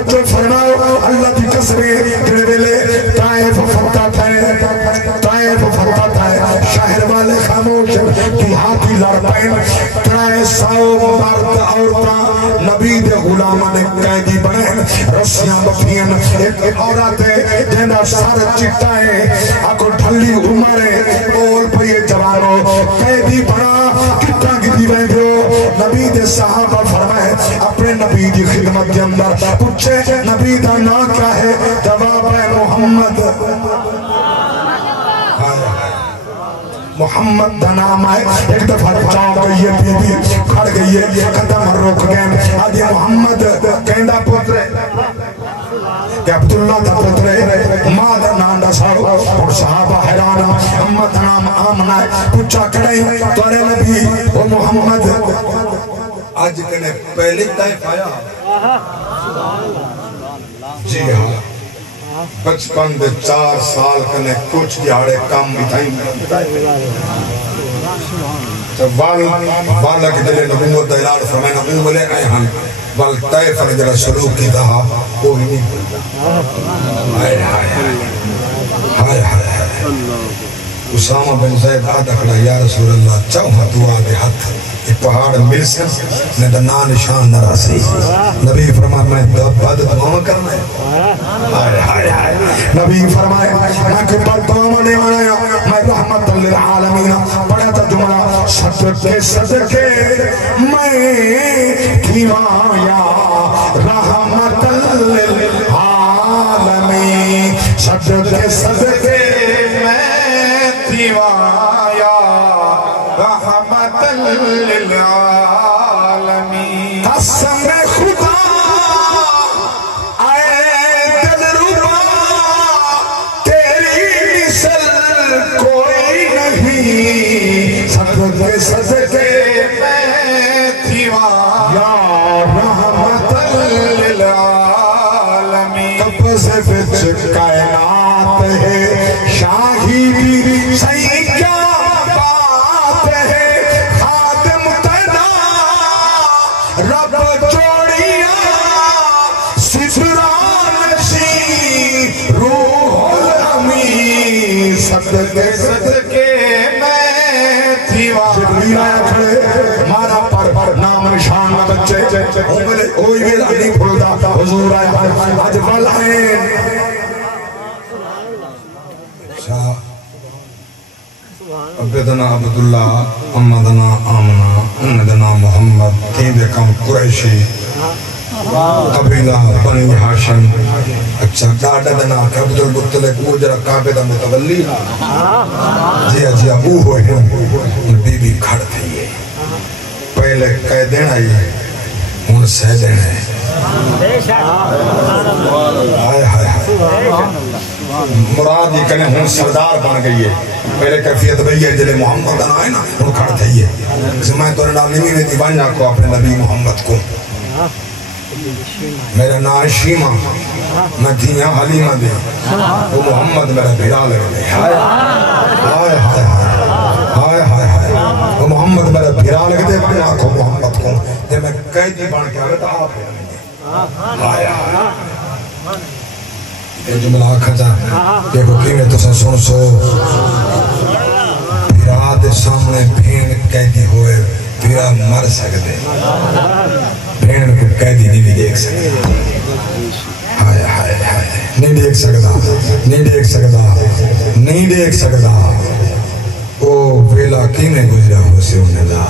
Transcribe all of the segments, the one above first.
توجہ فرماؤ اللہ کی قسم جڑے ویلے طائف فتح ہے شہر والے خاموش دیہاتی لڑ پئے 300 مرد عورتاں نبی دے غلاماں نے قیدی بنے رسیاں بکھیاں ایک عورت ہے جنہاں سر چٹا ہے اکو ڈھلی عمر ہے بول پئے جوانو قیدی بنا کتنا کی دیویں نبی دے صحابہ فرمائے اپنے نبی دی خدمت کے اندر پوچھے نبی دا نام کیا ہے جواب ہے محمد محمد دا نام آئے ایک دفعہ چاہوں گئی ہے بی بی کھڑ گئی ہے قدم روک گئے آدھی محمد کہندہ پترے کہ عبداللہ دا پترے ماں دا نام دا ساڑو اور صحابہ حیران محمد دا نام آمنا ہے پوچھا کڑھیں تورے نبی وہ محمد آج کنے پہلی طائف آیا جی ہاں 55 سال کنے کچھ دیاڑے کام بتائیں والا کی دلے نبوت دلال فرمائے نبوت لے آئے ہم والطائف نے جرہ شروع کی تھا کوئی نہیں بلتا ہائے ہائے ہائے اسامہ بن زید آدھا کھڑا یا رسول اللہ چوہا دعا دے ہاتھ یہ پہاڑ مل سے نے دنا نشان نہ رسی نبی فرمائے میں بد دعا کرنا ہے ہائے ہائے ہائے نبی فرمائے میں کہ بد دعا نہیں آیا میں رحمت للعالمین پڑھا تھا جملہ صدقے صدقے میں دیوایا رحمت للعالمین صدقے صدقے دیوایا رحمت للعالمین قسم خدا اے دلربا تیری مثل کوئی نہیں صدقے صدقے میں دیوایا رحمت للعالمین قبض وچ کائنات ہے شاہی صحیح کیا بات ہے خادم تیرا رب جوڑیا ستران نشی روح الامین صدقے صدقے میں دیوا جبریل آیا کھڑے مارا پر نام نشان بچے کوئی بھی نہیں بھولتا حضور آیا آج والعین عبدنا عبداللہ امدنا آمنا امدنا محمد تین کم قریشی قبیلہ بنی حاشم اچھا ڈاڈا دنا عبد المطلق وہ جرہ کعبہ دا متولی جی ابو ہوئے ہیں بی بی کھڑ تھی پہلے قیدین آئی ان سیدین ہے آئے ہائے مراد یہ کہنے ہوں سردار بن گئی ہے پہلے کیفیت بھئی ہے جلے محمد دن آئے نا ان کھڑ تھی ہے اسے میں تو نام نہیں دیتی بانجا کو اپنے نبی محمد کو میرا نام شیمہ میں دھیاں حلیمہ دے وہ محمد میرا بھیڑا لگ دے ہائے ہائے ہائے ہائے ہائے وہ محمد میرا بھیڑا لگ دے اپنے آنکھوں محمد کو جب میں قیدی بن کے آگے تو آپ ہائے ہائے یہ جملہ آکھا جا کہ حکیمیں تو سن سو بھیرا دے سامنے بھین قیدی ہوئے بھیرا مر سکتے بھین کو قیدی نہیں دیکھ سکتے ہائے ہائے ہائے نہیں دیکھ سکتا نہیں دیکھ سکتا نہیں دیکھ سکتا او ویلا کینے گزرا ہو سے انہیں دا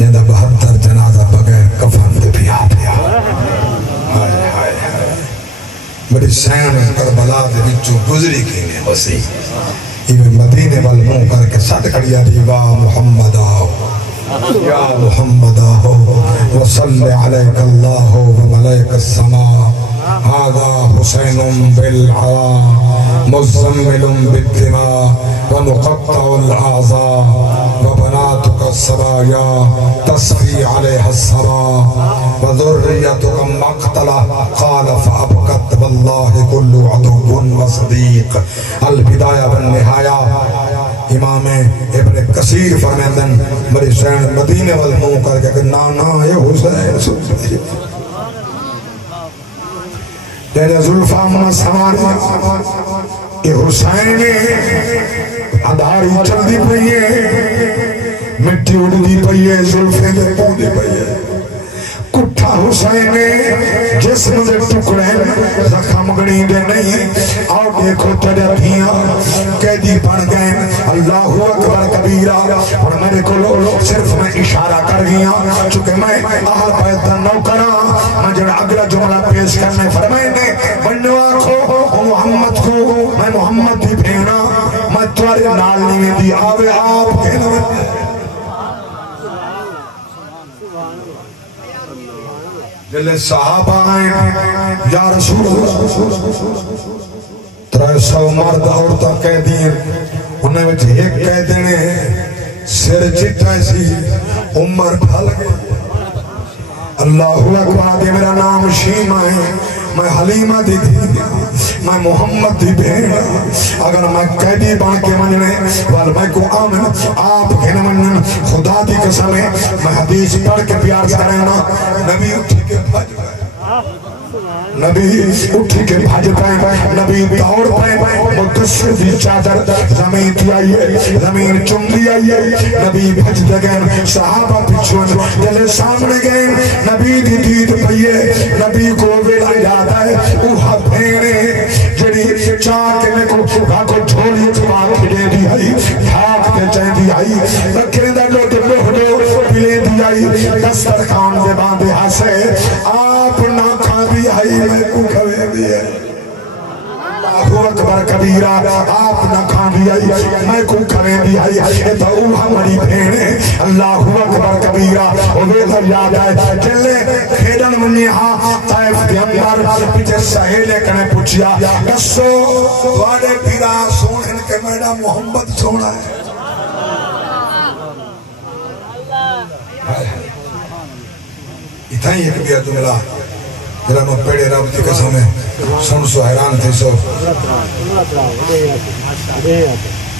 یہ دا 72 جنازہ بغیر کفن دے بھی آپ یا ہائے ہائے بڑی سین کربلا دے بچوں گزری کینے ہو سی یہ مدینے والموں کر کے ساتھ کڑیا دیوا محمد آؤ یا محمد آؤ وصل علیک اللہ وملائک السماء هذا حسین بالعوا مزمل بالدماء ومقطع الاعضاء وبناتك السرايا تصفي عليها السرا وذريتك مقتلة قال فأبقت والله كل عدو وصديق البداية والنهاية امام ابن کثیر فرمیندن بڑی سین مدینے والموں کر کے نانا یہ حسین تیرے زلفا من سواریا اے حسین ادھاری چل دی پئیے مٹی اڑ دی پئیے زلفے دے پو دی پئیے کٹھا حسین جسم دے ٹکڑے زخم گڑی دے نہیں اور دیکھو تیرے دھیاں قیدی بن گئے اللہ اکبر کبیرہ اور میرے کو صرف میں اشارہ کر گیا چونکہ میں اہل بیت دا نوکراں میں جڑا اگلا جملہ پیش کرنے فرمائے نے بنوا کو محمد کو میں محمد دی بھینا میں تمہارے نال نہیں دی آوے آپ کہنا جلے صحابہ آئیں یا رسول اللہ 300 مرد عورتہ کہہ دیں انہیں وچ ایک کہہ دینے سر چٹا سی عمر پھل گئے اللہ اکبر دے میرا نام شیمہ ہے میں حلیمہ دی تھی میں محمد دی بہن اگر میں قیدی بن کے مننے وال میں کو آمن آپ گھن منن خدا دی قسم ہے میں حدیث پڑھ کے پیار کرنا نبی اٹھی کے بھج گئے نبی اٹھی کے بھج پائیں نبی دوڑ پائیں مقدس دی چادر زمین تی آئیے زمین چم دی آئیے نبی بھج دگیں صحابہ پچھون دلے سامنے گئیں نبی دی دید پئیے نبی کو ویلا یاد آئے اوہا بھینے جڑی چاہ کے میں کو گھاکو جھولی چپا کھڑے دی آئی بھاگ کے چاہ دی آئی رکھنے دا جو تے لوہدو پلے دی آئی دستر خان دے باندے ہاسے آپ نہ کھا دی آئی میں کو کھوے دی ہے اللہ اکبر کبیرہ آپ نہ کھا دی آئی میں کو کھوے دی آئی اے تو ہماری بھینے اللہ اکبر کبیرہ اوہ تو یاد آئے چلے کھیڈن منی ہاں طائف دے اندر پیچھے سہیلے کنے پوچھیا کسو وارے پیرا سونن کے میڈا محمد سونا ہے اتھائی ایک بیا تو ملا جرا میں پیڑے رب دی قسم ہے سن سو حیران تھے سو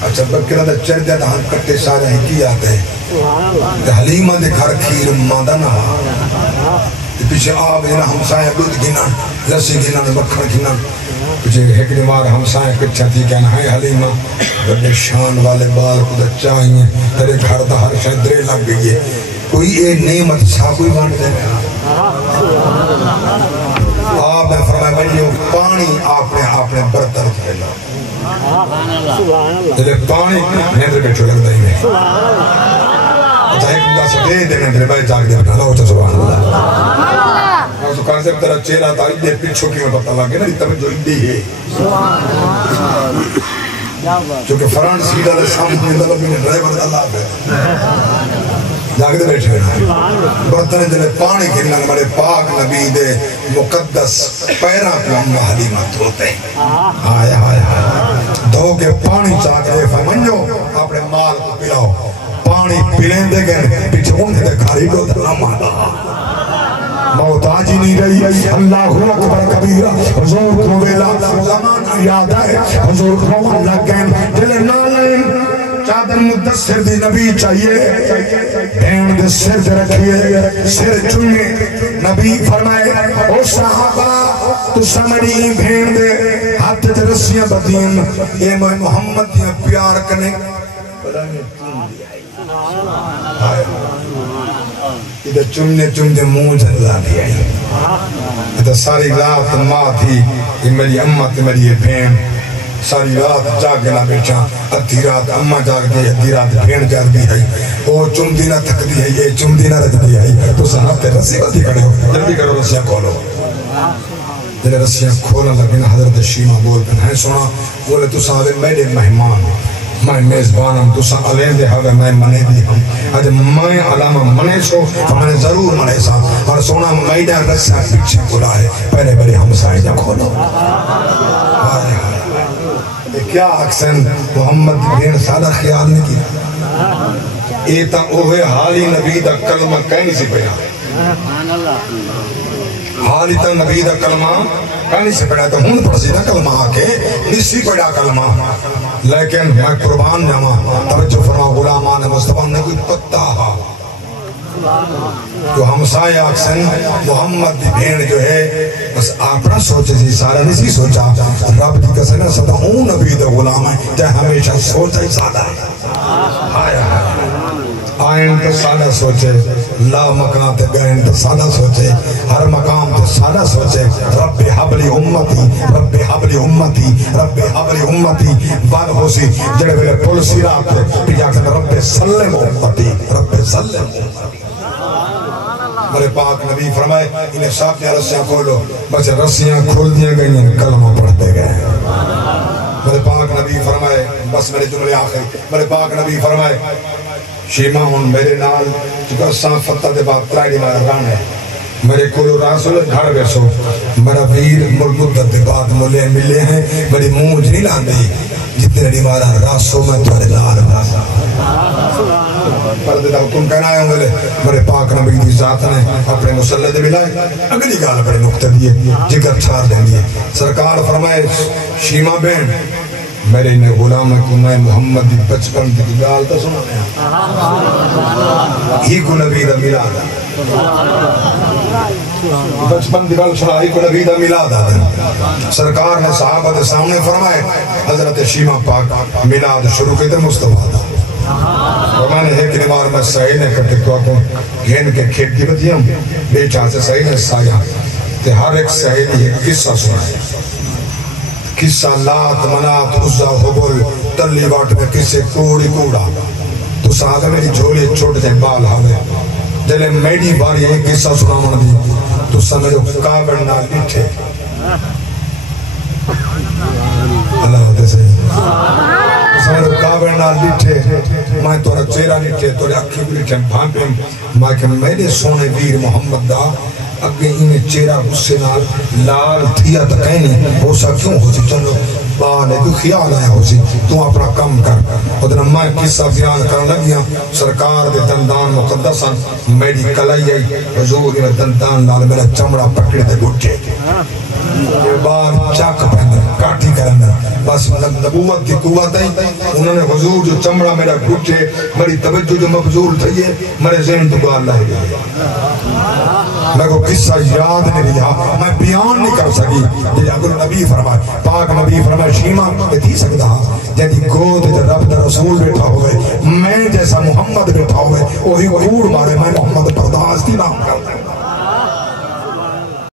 اچھا بکرہ دا چر دیا دہاں کٹے سارا ہی کی آتے ہیں حلیمہ دے گھر کھیر ماندہ نہ پیچھے آب جنا ہمسائیں دودھ گھنا لسی گھنا مکھن گھنا پیچھے ہکڑی مار ہمسائیں پچھا تھی کہنا ہے حلیمہ رب شان والے بال کو دا چاہیے تیرے گھر دا ہر شاید درے لگ گئی ہے کوئی اے نعمت چھا کوئی بانٹ دے آپ نے فرمایا بھائیو پانی آپ نے برتر کھیلا دلے پانی نیندر بیٹھو لگتا ہی نہیں اچھا ایک بڑا سے دے دینے دلے بھائی جاگ دے بٹھانا ہوتا سبحان اللہ اور تو کہاں سے ترہ چیرہ تا ادھے پچھو کی میں پتہ لگے نا اتنے جو ادھے ہے چونکہ فرانس سیدھا دے سامنے دلبی نے ڈرائیور اللہ ہے جاگ دے بیٹھے برتن دلے پانی کھلنا ہمارے پاک نبی دے مقدس پیرا کو ہم حلیمہ دھوتے آئے آئے آئے دھو کے پانی چاک دے فرمانیو اپنے مال کو پلاؤ پانی پلیں دے گئے پیچھے انہیں دے کھاری کو دلہ مانا موتاجی نہیں رہی اللہ اکبر کبیرہ حضور کو ویلا زمان یاد آئے حضور کو اللہ گئن دلے نالین چادر مدثر دی نبی چاہیے بین دے سر دے رکھیے سر چنے نبی فرمائے او صحابہ تو سمڑی بین دے ہاتھ دے رسیاں بدین اے محمد دیا پیار کنے ادھا چمنے مونج اللہ دیا ادھا ساری رات ماں تھی یہ میری اممہ تھی میری بین ساری رات جاگنا بیچا ادھی رات اممہ جاگ دی ادھی رات بھین جاگ دی ہے او چم دینا تھک دی ہے یہ چم دینا رکھ دی ہے تو صاحب تے رسی بلدی کھڑے ہو جلدی کرو رسیاں کھولو جلے رسیاں کھولا لگنا حضرت شیمہ بول پن ہے سنا بولے تو صاحب میرے مہمان میں میزبانم تو سا علیم دے حضر میں منے دی ہم اج میں علامہ منے سو تو میں نے ضرور منے سا اور سونا میڈا رسیاں پیچھے کھولا ہے پہلے بڑے ہم سائیں جا کھولو کیا اکسن محمد بین سادہ خیال نہیں کیا اے تا اوہے حالی نبی دا کلمہ کہیں سے پڑھا حالی تا نبی دا کلمہ کہیں سے پڑھا تو ہون پڑھ سی دا کلمہ آکے نسی پڑھا کلمہ لیکن میں قربان جاما توجہ فرما غلامان مصطفیٰ نے کوئی پتہ تو ہمسائے آکسن محمد دی بھین جو ہے بس اپنا سوچے سی سارا نہیں سی سوچا رب دی قسم سدا ہوں نبی دا غلام ہے تے ہمیشہ سوچا ہی سادہ ہے آئین تو سادہ سوچے لا مکان تے گئن تو سادہ سوچے ہر مقام تو سادہ سوچے رب حبلی امتی رب حبلی امتی رب حبلی امتی بار ہو سی جڑے میرے پل سیرات پیا کہ رب سلم امتی رب سلم امتی میرے پاک نبی فرمائے انہیں صاحب نے رسیاں کھولو بچے رسیاں کھول دیا گئی کلمہ پڑھتے گئے میرے پاک نبی فرمائے بس میرے جملے آخر میرے پاک نبی فرمائے شیمہ ہون میرے نال چکر سان فتح دے بعد ترائیڈی مارا ران ہے میرے کولو راسول گھڑ بیسو میرا ویر مردت دے بعد ملے ملے ہیں میری مونج نہیں لان دی جتنے ڈی مارا راسو میں تھوڑے لار راسا پردے دا حکم کہنا ہے ہوں میرے پاک نبی دی ذات نے اپنے مسلح دے ملائے اگلی گال اپنے نقطہ دیئے جگر چھار دیں دیئے سرکار فرمائے شیمہ بین میرے انہیں غلام کو میں محمد دی بچپن دی گال تا سنا ہی کو نبی دا ملاد بچپن دی گال سنا ہی کو نبی دا ملاد سرکار نے صحابہ دے سامنے فرمائے حضرت شیمہ پاک ملاد شروع کے در مصطفیٰ دا فرمانے ہے کہ نمار میں صحیح نے کٹک تو آکوں گھین کے کھیٹ کی بتیاں بے چاہ سے صحیح نے سایا تے ہر ایک صحیح نے قصہ سنا ہے قصہ لات منات عزہ حبل تلی واٹ میں کسے کوڑی کوڑا تو ساتھ میری جھولی چھوٹ جائے بال ہمیں جلے میڈی باری ایک قصہ سنا من دی تو سمیرو کابر نہ لٹھے اللہ ہوتے سے سمیرو کابر نہ لٹھے میں تورا چیرہ لٹھے تورے اکھی بھی لٹھے بھانپیں میں کہ میرے سونے ویر محمد دا اگے انہیں چیرہ غصے نال لال تھیا تکینی ہو سا کیوں ہو سی چلو بانے تو خیال آیا ہو سی تو اپنا کم کر ادھر میں قصہ بیان کرنے لگیاں سرکار دے دندان مقدساں میری کلائی آئی حضور میں دندان نال میرا چمڑا پکڑے دے گھٹے بار چاک پہنے کاٹی کرنے بس نبوت کی قوت ہے انہوں نے حضور جو چمڑا میرا گھٹے میری توجہ جو مبزول تھی ہے میرے ذہن تو گال لائے گئے میں کو قصہ یاد نہیں رہا میں بیان نہیں کر سکی یہ اگر نبی فرمائے پاک نبی فرمائے شیمہ اتھی سکتا جیدی گود رب دا رسول بیٹھا ہوئے میں جیسا محمد بیٹھا ہوئے وہی کوڑ مارے میں محمد پرداز کی نام کرتا ہے